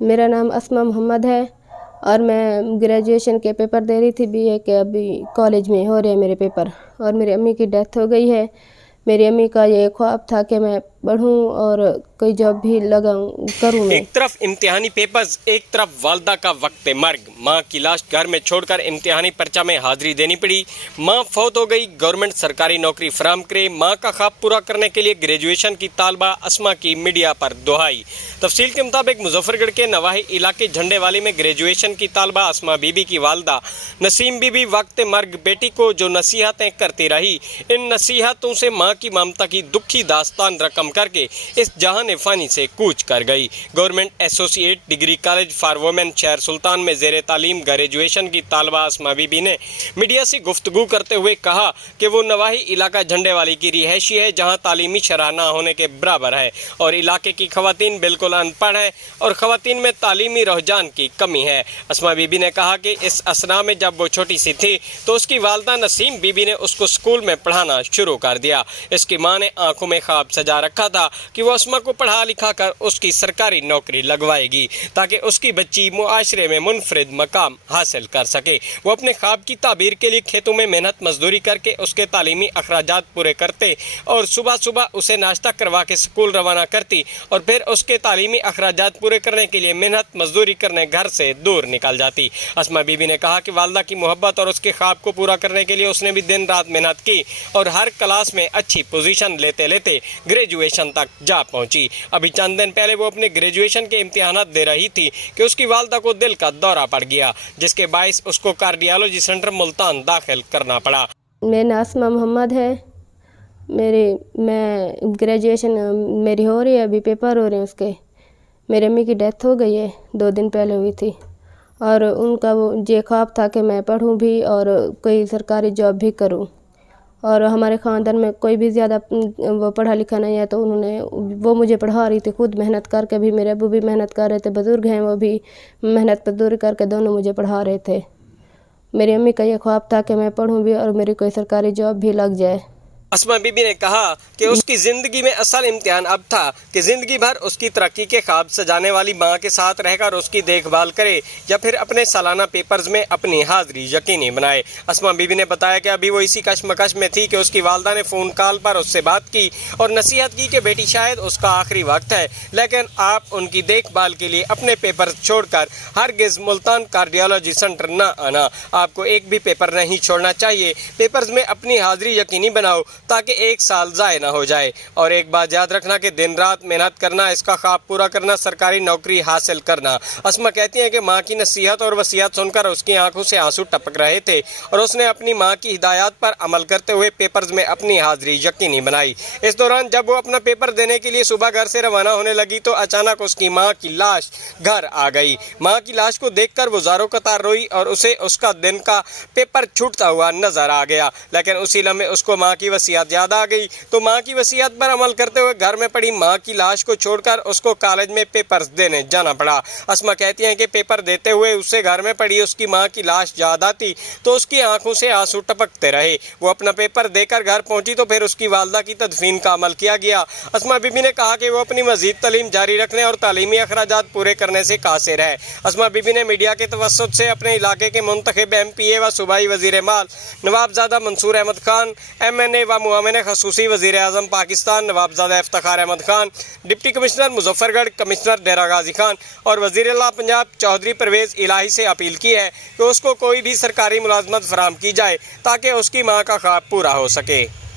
मेरा नाम अस्मा मोहम्मद है और मैं ग्रेजुएशन के पेपर दे रही थी बीए के। अभी कॉलेज में हो रहे हैं मेरे पेपर और मेरी अम्मी की डेथ हो गई है। मेरी अम्मी का ये ख्वाब था कि मैं पढ़ूं और कोई जॉब भी लगाऊं करूं मैं। एक तरफ इम्तिहानी पेपर्स, एक तरफ वालदा का वक्त मर्ग। माँ की लाश घर में छोड़कर इम्तिहानी पर्चा में हाजिरी देनी पड़ी। माँ फौत हो गई, गवर्नमेंट सरकारी नौकरी फराम करे। माँ का ख्वाब पूरा करने के लिए ग्रेजुएशन की तालबा अस्मा की मीडिया पर दुहाई। तफसील के मुताबिक मुजफ्फरगढ़ के नवाही इलाके झंडेवाली में ग्रेजुएशन की तालबा अस्मा बीबी की वालदा नसीम बीबी वक्त मर्ग बेटी को जो नसीहतें करती रही, इन नसीहतों से माँ की ममता की दुखी दास्तान रकम करके इस जहान फानी से कूच कर गई। Government associate degree college for women शहर सुल्तान में जेर तालीम ग्रेजुएशन की तालबा अस्मा बीबी ने मीडिया से गुफ्तगू करते हुए कहा कि वो नवाही इलाका झंडेवाली की रिहायशी है, जहां तालीमी शरह ना होने के बराबर है और इलाके की खवातीन बिल्कुल अनपढ़ है और खवातीन में तालीमी रुझान की कमी है। अस्मा बीबी ने कहा कि इस असना में जब वो छोटी सी थी तो उसकी वालदा नसीम बीबी ने उसको स्कूल में पढ़ाना शुरू कर दिया। इसकी माँ ने आंखों में ख्वाब सजा रखा था कि वो अस्मा को पढ़ा लिखा कर उसकी सरकारी नौकरी लगवाएगी ताकि उसकी बच्ची मुआशरे में मुनफरिद मकाम हासिल कर सके। वो अपने ख्वाब की ताबीर के लिए खेतों में मेहनत मजदूरी करके उसके तालीमी अखराजात पूरे करते और सुबह सुबह उसे नाश्ता करवा के स्कूल रवाना करती और फिर उसके तालीमी अखराजात पूरे करने के लिए मेहनत मजदूरी करने घर से दूर निकल जाती। अस्मा बीबी ने कहा कि वालदा की मोहब्बत और उसके ख्वाब को पूरा करने के लिए उसने भी दिन रात मेहनत की और हर क्लास में अच्छी पोजीशन लेते लेते ग्रेजुएशन तक जा पहुंची। अभी चंद दिन पहले वो अपने ग्रेजुएशन के इम्तिहानात दे रही थी कि उसकी वालदा को दिल का दौरा पड़ गया, जिसके बायस उसको कार्डियोलॉजी सेंटर मुल्तान दाखिल करना पड़ा। मेरा नाम अस्मा मोहम्मद है। मैं ग्रेजुएशन मेरी हो रही है, अभी पेपर हो रहे हैं उसके। मेरी अम्मी की डेथ हो गई है, 2 दिन पहले हुई थी और उनका वो ये ख्वाब था कि मैं पढ़ूं भी और कोई सरकारी जॉब भी करूं और हमारे ख़ानदान में कोई भी ज़्यादा वो पढ़ा लिखा नहीं है, तो वो मुझे पढ़ा रही थी खुद मेहनत करके। भी मेरे अबू भी मेहनत कर रहे थे, बुज़ुर्ग हैं वो भी मेहनत मजदूरी करके दोनों मुझे पढ़ा रहे थे। मेरी अम्मी का ये ख्वाब था कि मैं पढ़ूं भी और मेरी कोई सरकारी जॉब भी लग जाए। अस्मा बीबी ने कहा कि उसकी ज़िंदगी में असल इम्तिहान अब था कि ज़िंदगी भर उसकी तरक्की के ख्वाब सजाने वाली माँ के साथ रहकर उसकी देखभाल करे या फिर अपने सालाना पेपर्स में अपनी हाजिरी यकीनी बनाए। अस्मा बीबी ने बताया कि अभी वो इसी कशमकश में थी कि उसकी वालदा ने फ़ोन कॉल पर उससे बात की और नसीहत की कि बेटी शायद उसका आखिरी वक्त है, लेकिन आप उनकी देखभाल के लिए अपने पेपर छोड़कर हरगिज़ मुल्तान कार्डियोलॉजी सेंटर न आना। आपको एक भी पेपर नहीं छोड़ना चाहिए। पेपर्स में अपनी हाजिरी यकीनी बनाओ ताकि 1 साल ज़ाय ना हो जाए। और एक बात याद रखना कि दिन रात मेहनत करना, इसका ख्वाब पूरा करना, सरकारी नौकरी हासिल करना। अस्मा कहती हैं कि माँ की नसीहत और वसीयत सुनकर उसकी आंखों से आंसू टपक रहे थे और उसने अपनी माँ की हिदायत पर अमल करते हुए पेपर्स में अपनी हाजिरी यकीनी बनाई। इस दौरान जब वो अपना पेपर देने के लिए सुबह घर से रवाना होने लगी तो अचानक उसकी माँ की लाश घर आ गई। माँ की लाश को देखकर वो ज़ारो कतार रोई और उसे उसका दिन का पेपर छूटता हुआ नजर आ गया, लेकिन उसी लम्हे उसको माँ की वसीयत याद आ गई तो माँ की वसीयत पर अमल करते हुए घर में पड़ी माँ की लाश को छोड़कर उसको कॉलेज में पेपर्स देने जाना पड़ा। अस्मा कहती हैं कि पेपर देते हुए उससे घर में पड़ी उसकी माँ की लाश याद आती तो उसकी आंखों से आंसू टपकते रहे। वो अपना पेपर देकर घर पहुंची तो फिर उसकी वालदा की तदफीन का अमल किया गया। अस्मा बीबी ने कहा कि वो अपनी मजीद तालीम जारी रखने और तालीमी अखराजात पूरे करने से कासिर है। अस्मा बीबी ने मीडिया के तवस्सुत से अपने इलाके के मुंतखब MPA व सूबाई वज़ीर माल नवाबजादा मंसूर अहमद खान, MNA व मुआविन खसूसी वज़ीर आज़म Pakistan Nawabzada Iftikhar Ahmad Khan, deputy commissioner Muzaffargarh, commissioner Dera Ghazi Khan और वज़ीर आला पंजाब चौधरी परवेज़ इलाही से अपील की है कि उसको कोई भी सरकारी मुलाजमत फराहम की जाए ताकि उसकी माँ का ख्वाब पूरा हो सके।